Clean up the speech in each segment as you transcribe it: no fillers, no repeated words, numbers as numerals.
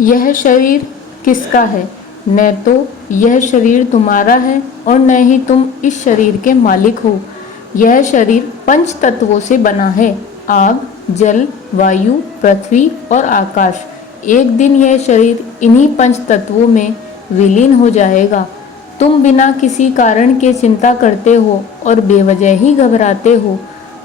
यह शरीर किसका है? न तो यह शरीर तुम्हारा है और न ही तुम इस शरीर के मालिक हो। यह शरीर पंच तत्वों से बना है, आग, जल, वायु, पृथ्वी और आकाश। एक दिन यह शरीर इन्हीं पंच तत्वों में विलीन हो जाएगा। तुम बिना किसी कारण के चिंता करते हो और बेवजह ही घबराते हो।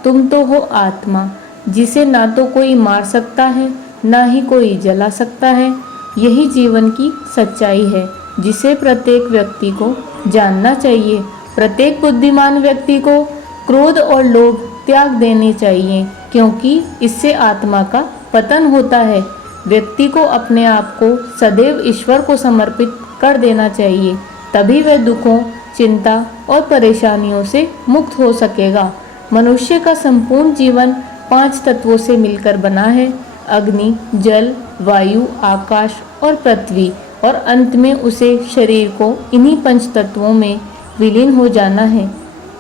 तुम तो हो आत्मा, जिसे ना तो कोई मार सकता है, ना ही कोई जला सकता है। यही जीवन की सच्चाई है, जिसे प्रत्येक व्यक्ति को जानना चाहिए। प्रत्येक बुद्धिमान व्यक्ति को क्रोध और लोभ त्याग देने चाहिए, क्योंकि इससे आत्मा का पतन होता है। व्यक्ति को अपने आप को सदैव ईश्वर को समर्पित कर देना चाहिए, तभी वह दुखों, चिंता और परेशानियों से मुक्त हो सकेगा। मनुष्य का संपूर्ण जीवन 5 तत्वों से मिलकर बना है, अग्नि, जल, वायु, आकाश और पृथ्वी, और अंत में उसे शरीर को इन्हीं पंच तत्वों में विलीन हो जाना है।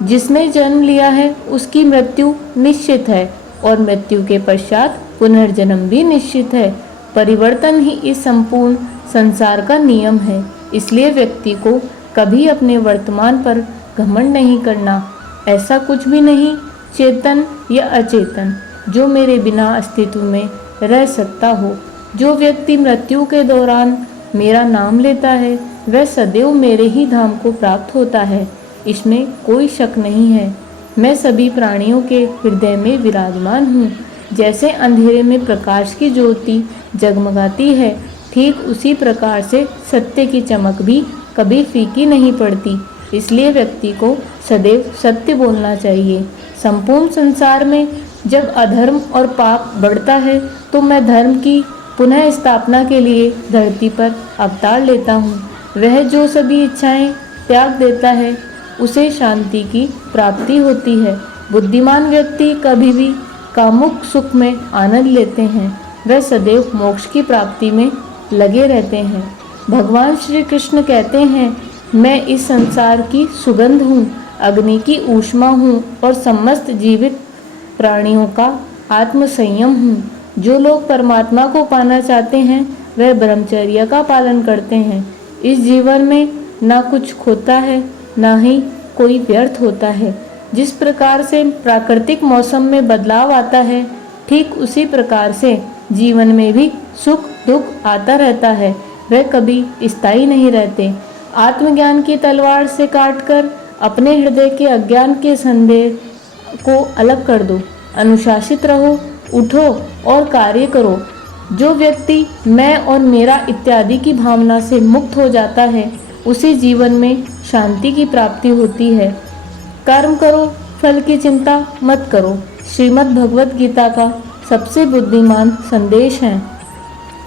जिसने जन्म लिया है उसकी मृत्यु निश्चित है, और मृत्यु के पश्चात पुनर्जन्म भी निश्चित है। परिवर्तन ही इस संपूर्ण संसार का नियम है। इसलिए व्यक्ति को कभी अपने वर्तमान पर घमंड नहीं करना। ऐसा कुछ भी नहीं, चेतन या अचेतन, जो मेरे बिना अस्तित्व में रह सकता हो। जो व्यक्ति मृत्यु के दौरान मेरा नाम लेता है, वह सदैव मेरे ही धाम को प्राप्त होता है। इसमें कोई शक नहीं है। मैं सभी प्राणियों के हृदय में विराजमान हूँ। जैसे अंधेरे में प्रकाश की ज्योति जगमगाती है, ठीक उसी प्रकार से सत्य की चमक भी कभी फीकी नहीं पड़ती। इसलिए व्यक्ति को सदैव सत्य बोलना चाहिए। संपूर्ण संसार में जब अधर्म और पाप बढ़ता है, तो मैं धर्म की पुनः स्थापना के लिए धरती पर अवतार लेता हूँ। वह जो सभी इच्छाएं त्याग देता है, उसे शांति की प्राप्ति होती है। बुद्धिमान व्यक्ति कभी भी कामुक सुख में आनंद लेते हैं। वह सदैव मोक्ष की प्राप्ति में लगे रहते हैं। भगवान श्री कृष्ण कहते हैं, मैं इस संसार की सुगंध हूँ, अग्नि की ऊष्मा हूँ और समस्त जीवित प्राणियों का आत्म संयम हूँ। जो लोग परमात्मा को पाना चाहते हैं, वह ब्रह्मचर्य का पालन करते हैं। इस जीवन में ना कुछ खोता है, ना ही कोई व्यर्थ होता है। जिस प्रकार से प्राकृतिक मौसम में बदलाव आता है, ठीक उसी प्रकार से जीवन में भी सुख दुख आता रहता है। वह कभी स्थायी नहीं रहते। आत्मज्ञान की तलवार से काटकर अपने हृदय के अज्ञान के संदेह को अलग कर दो। अनुशासित रहो, उठो और कार्य करो। जो व्यक्ति मैं और मेरा इत्यादि की भावना से मुक्त हो जाता है, उसे जीवन में शांति की प्राप्ति होती है। कर्म करो, फल की चिंता मत करो, श्रीमद् भगवत गीता का सबसे बुद्धिमान संदेश है।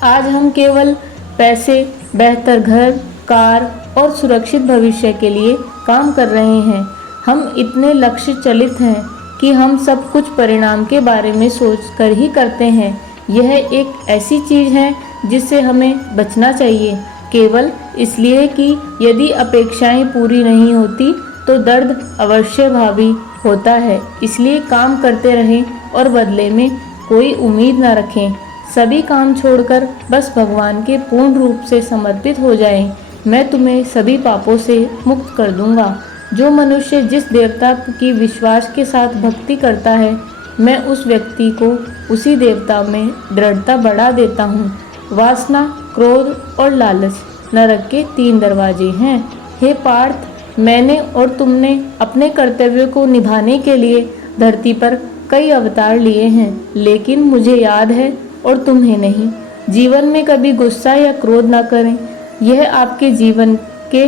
आज हम केवल पैसे, बेहतर घर, कार और सुरक्षित भविष्य के लिए काम कर रहे हैं। हम इतने लक्ष्य चलित हैं कि हम सब कुछ परिणाम के बारे में सोचकर ही करते हैं। यह एक ऐसी चीज़ है जिससे हमें बचना चाहिए, केवल इसलिए कि यदि अपेक्षाएं पूरी नहीं होती तो दर्द अवश्य भावी होता है। इसलिए काम करते रहें और बदले में कोई उम्मीद न रखें। सभी काम छोड़कर बस भगवान के पूर्ण रूप से समर्पित हो जाएं। मैं तुम्हें सभी पापों से मुक्त कर दूंगा। जो मनुष्य जिस देवता की विश्वास के साथ भक्ति करता है, मैं उस व्यक्ति को उसी देवता में दृढ़ता बढ़ा देता हूँ। वासना, क्रोध और लालच नरक के 3 दरवाजे हैं। हे पार्थ, मैंने और तुमने अपने कर्तव्य को निभाने के लिए धरती पर कई अवतार लिए हैं, लेकिन मुझे याद है और तुम्हें नहीं। जीवन में कभी गुस्सा या क्रोध न करें, यह आपके जीवन के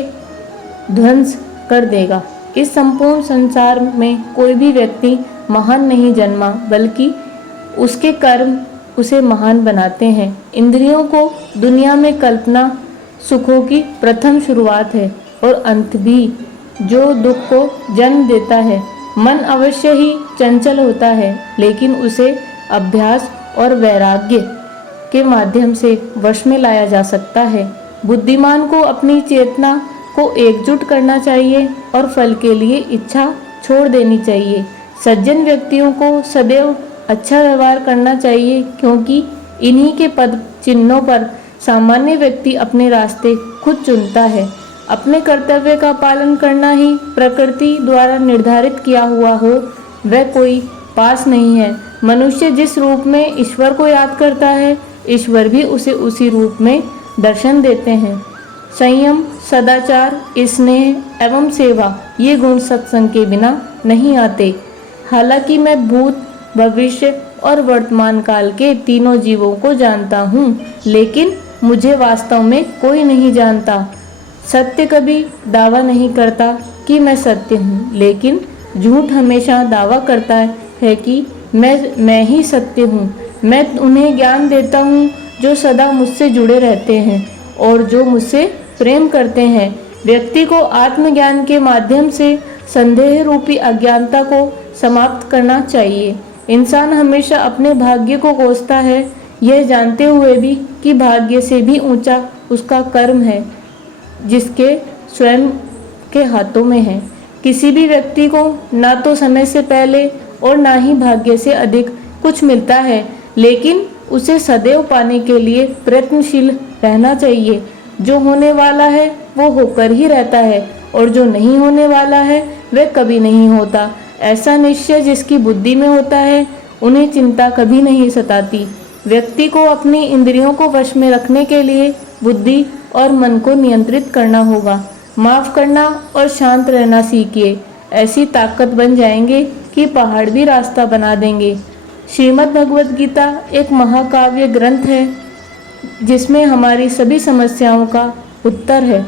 ध्वंस कर देगा। इस संपूर्ण संसार में कोई भी व्यक्ति महान नहीं जन्मा, बल्कि उसके कर्म उसे महान बनाते हैं। इंद्रियों को दुनिया में कल्पना सुखों की प्रथम शुरुआत है और अंत भी, जो दुख को जन्म देता है। मन अवश्य ही चंचल होता है, लेकिन उसे अभ्यास और वैराग्य के माध्यम से वश में लाया जा सकता है। बुद्धिमान को अपनी चेतना को एकजुट करना चाहिए और फल के लिए इच्छा छोड़ देनी चाहिए। सज्जन व्यक्तियों को सदैव अच्छा व्यवहार करना चाहिए, क्योंकि इन्हीं के पद चिन्हों पर सामान्य व्यक्ति अपने रास्ते खुद चुनता है। अपने कर्तव्य का पालन करना ही प्रकृति द्वारा निर्धारित किया हुआ हो, वह कोई पास नहीं है। मनुष्य जिस रूप में ईश्वर को याद करता है, ईश्वर भी उसे उसी रूप में दर्शन देते हैं। संयम, सदाचार, स्नेह एवं सेवा ये गुण सत्संग के बिना नहीं आते। हालांकि मैं भूत, भविष्य और वर्तमान काल के तीनों जीवों को जानता हूँ, लेकिन मुझे वास्तव में कोई नहीं जानता। सत्य कभी दावा नहीं करता कि मैं सत्य हूँ, लेकिन झूठ हमेशा दावा करता है कि मैं ही सत्य हूँ। मैं उन्हें ज्ञान देता हूँ जो सदा मुझसे जुड़े रहते हैं और जो मुझसे प्रेम करते हैं। व्यक्ति को आत्मज्ञान के माध्यम से संदेह रूपी अज्ञानता को समाप्त करना चाहिए। इंसान हमेशा अपने भाग्य को कोसता है, यह जानते हुए भी कि भाग्य से भी ऊंचा उसका कर्म है, जिसके स्वयं के हाथों में है। किसी भी व्यक्ति को ना तो समय से पहले और ना ही भाग्य से अधिक कुछ मिलता है, लेकिन उसे सदैव पाने के लिए प्रयत्नशील रहना चाहिए। जो होने वाला है वो होकर ही रहता है, और जो नहीं होने वाला है वह कभी नहीं होता। ऐसा निश्चय जिसकी बुद्धि में होता है, उन्हें चिंता कभी नहीं सताती। व्यक्ति को अपनी इंद्रियों को वश में रखने के लिए बुद्धि और मन को नियंत्रित करना होगा। माफ करना और शांत रहना सीखिए। ऐसी ताकत बन जाएंगे कि पहाड़ भी रास्ता बना देंगे। श्रीमद् भगवद गीता एक महाकाव्य ग्रंथ है, जिसमें हमारी सभी समस्याओं का उत्तर है।